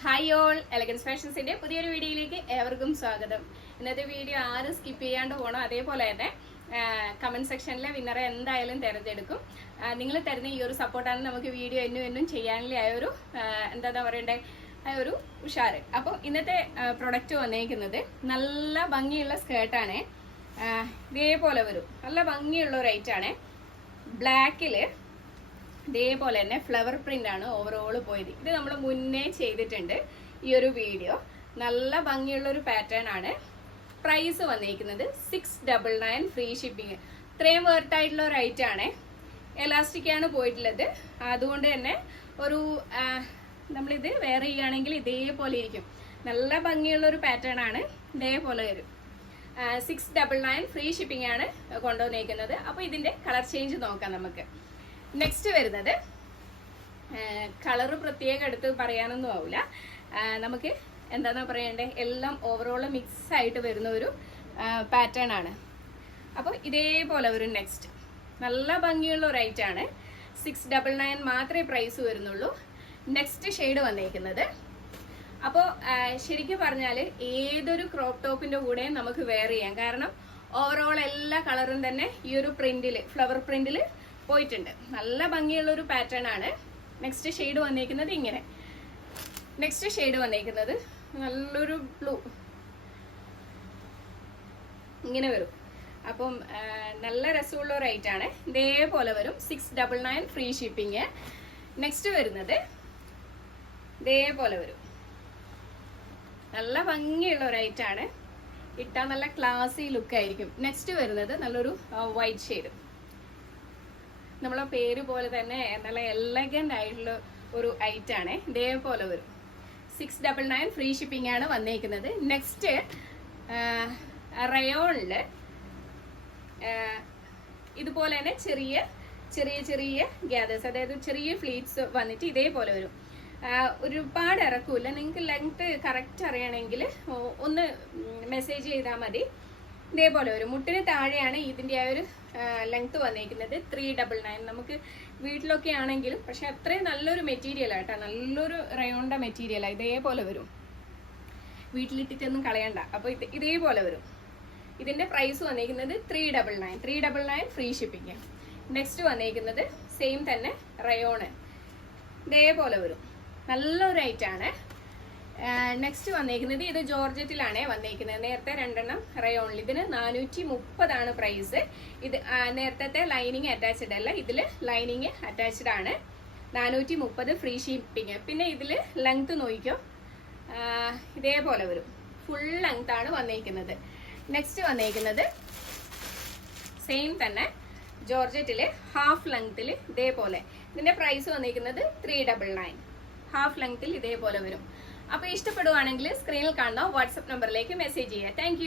Hi all elegance ഫാഷൻസിന്റെ പുതിയൊരു വീഡിയോയിലേക്ക് ഏവർക്കും സ്വാഗതം. ഇന്നത്തെ വീഡിയോ ആരും സ്കിപ്പ് ചെയ്യാണ്ട് പോകണം അതേപോലെ തന്നെ കമന്റ് സെക്ഷനിലെ വിന്നറെ എന്തായാലും തിരഞ്ഞെടുക്കും. നിങ്ങൾ തരുന്ന ഈ ഒരു സപ്പോർട്ടാണ് നമുക്ക് വീഡിയോ എന്നും എന്നും ചെയ്യാനുള്ള ആ ഒരു എന്താ പറയണ്ടേ? ആ ഒരു ഉഷാറ്. അപ്പോൾ ഇന്നത്തെ പ്രൊഡക്റ്റ് വന്നേക്കുന്നത് നല്ല ഭംഗിയുള്ള സ്കേർട്ടാണ് ഇതേപോലെ വരും. നല്ല ഭംഗിയുള്ള ഒരു ഐറ്റാണ് ബ്ലാക്കിൽ ഇതേപോലെ തന്നെ ഫ്ലവർ പ്രിന്റ് ആണ് ഓവറോൾ പോയത്. ഇത് നമ്മൾ മുന്നേ ചെയ്തിട്ടുണ്ട് ഈ ഒരു വീഡിയോ നല്ല ഭംഗിയുള്ള ഒരു പാറ്റേൺ ആണ്. പ്രൈസ് വന്നിരിക്കുന്നത് six double nine free shipping ഇത്രയും വേർത്തായിട്ടുള്ള ഒരു ഐറ്റം ആണ്. എലാസ്റ്റിക് ആണ് പോയിട്ടുള്ളത്. അതുകൊണ്ട് തന്നെ ഒരു നമ്മളിത് വേറെ ചെയ്യുകയാണെങ്കിൽ ഇതേപോലെ ഇരിക്കും. നല്ല ഭംഗിയുള്ള ഒരു പാറ്റേൺ ആണ് ഇതേപോലെ വരും six double nine free shipping ആണ് കൊണ്ടുവന്നേക്കുന്നത്. അപ്പോൾ ഇതിന്റെ കളർ ചേഞ്ച് നോക്കാം നമുക്ക്. നെക്സ്റ്റ് വരുന്നത് കളറ് പ്രത്യേകം എടുത്ത് പറയാനൊന്നും ആവില്ല നമുക്ക് എന്താന്നാ പറയണ്ടേ? എല്ലാം ഓവറോൾ മിക്സ് ആയിട്ട് വരുന്ന ഒരു പാറ്റേൺ ആണ്. അപ്പോൾ ഇതേപോലെ ഒരു നെക്സ്റ്റ് നല്ല ഭംഗിയുള്ള ഒരു ഐറ്റം ആണ്. സിക്സ് ഡബിൾ നയൻ മാത്രമേ പ്രൈസ് വരുന്നുള്ളൂ. നെക്സ്റ്റ് ഷെയ്ഡ് വന്നേക്കുന്നത്. അപ്പോൾ ശരിക്കും പറഞ്ഞാൽ ഏതൊരു ക്രോപ്പ് ടോപ്പിന്റെ കൂടെ നമുക്ക് വെയർ ചെയ്യാം. കാരണം ഓവറോൾ എല്ലാ കളറും തന്നെ ഈ ഒരു പ്രിന്റിൽ ഫ്ലവർ പ്രിന്റിൽ പോയിട്ടുണ്ട്. നല്ല ഭംഗിയുള്ള ഒരു പാറ്റേൺ ആണ്. നെക്സ്റ്റ് ഷെയ്ഡ് വന്നിരിക്കുന്നത് ഇങ്ങനെ. നെക്സ്റ്റ് ഷെയ്ഡ് വന്നിരിക്കുന്നത് നല്ലൊരു ബ്ലൂ ഇങ്ങനെ വരും. അപ്പം നല്ല രസമുള്ള ഒരു ആണ്. ഇതേപോലെ വരും. Six double nine free shipping next വരുന്നത് ഇതേപോലെ വരും. നല്ല ഭംഗിയുള്ള ഒരു ആണ്. ഇട്ടാൽ നല്ല ക്ലാസി ലുക്കായിരിക്കും നെക്സ്റ്റ് വരുന്നത് നല്ലൊരു വൈറ്റ് ഷെയ്ഡ് നമ്മളെ പേര് പോലെ തന്നെ നല്ല എലഗന്റ് ആയിട്ടുള്ള ഒരു ഐറ്റം ആണ്. ഇതേപോലെ വരും six double nine free shipping ആണ് വന്നേക്കുന്നത്. നെക്സ്റ്റ് റയോണിൽ ഇതുപോലെ തന്നെ ചെറിയ ചെറിയ ചെറിയ ഗ്യാദേഴ്സ് അതായത് ചെറിയ ഫ്ലീറ്റ്സ് വന്നിട്ട് ഇതേപോലെ വരും. ഒരുപാട് ഇറക്കൂല. നിങ്ങൾക്ക് ലെങ്ത് കറക്റ്റ് അറിയണമെങ്കിൽ ഒന്ന് മെസ്സേജ് ചെയ്താൽ മതി. ഇതേപോലെ ഒരു മുട്ടിന് താഴെയാണ് ഇതിന്റെ ആ ഒരു ലെങ്ത് വന്നിരിക്കുന്നത്. ത്രീ ഡബിൾ നയൻ നമുക്ക് വീട്ടിലൊക്കെ ആണെങ്കിലും പക്ഷെ അത്രയും നല്ലൊരു മെറ്റീരിയൽ ആട്ടോ നല്ലൊരു റയോണ്ട മെറ്റീരിയലാണ് ഇതേപോലെ വരും. വീട്ടിലിട്ടിട്ടൊന്നും കളയണ്ട. അപ്പോൾ ഇത് ഇതേപോലെ വരും. ഇതിന്റെ പ്രൈസ് വന്നിരിക്കുന്നത് three double nine three double nine free shipping next വന്നിരിക്കുന്നത് സെയിം തന്നെ റയോണ് ഇതേപോലെ വരും. നല്ലൊരു ഐറ്റം ആണ്. നെക്സ്റ്റ് വന്നേക്കുന്നത് ഇത് ജോർജറ്റിലാണ് വന്നേക്കുന്നത്. നേരത്തെ രണ്ടെണ്ണം റയോണിൽ ഇതിന് നാനൂറ്റി മുപ്പതാണ് പ്രൈസ് ഇത് നേരത്തെ ലൈനിങ് അറ്റാച്ച്ഡ് അല്ല ഇതിൽ ലൈനിങ് അറ്റാച്ച്ഡ് ആണ്. നാനൂറ്റി മുപ്പത് ഫ്രീ ഷിപ്പിംഗ് പിന്നെ ഇതിൽ ലെങ്ത് നോക്കിക്കോ. ഇതേപോലെ വരും. ഫുൾ ലെങ്ത് ആണ് വന്നേക്കുന്നത്. നെക്സ്റ്റ് വന്നേക്കുന്നത് സെയിം തന്നെ ജോർജറ്റിൽ ഹാഫ് ലെങ്ത്തിൽ ഇതേപോലെ. ഇതിന്റെ പ്രൈസ് വന്നിരിക്കുന്നത് ത്രീ ഡബിൾ നയൻ ഹാഫ് ലെങ്ത്തിൽ ഇതേപോലെ വരും. അപ്പോൾ ഇഷ്ടപ്പെടുവാണെങ്കിൽ സ്ക്രീനിൽ കാണുന്ന വാട്സപ്പ് നമ്പറിലേക്ക് മെസ്സേജ് ചെയ്യുക. താങ്ക്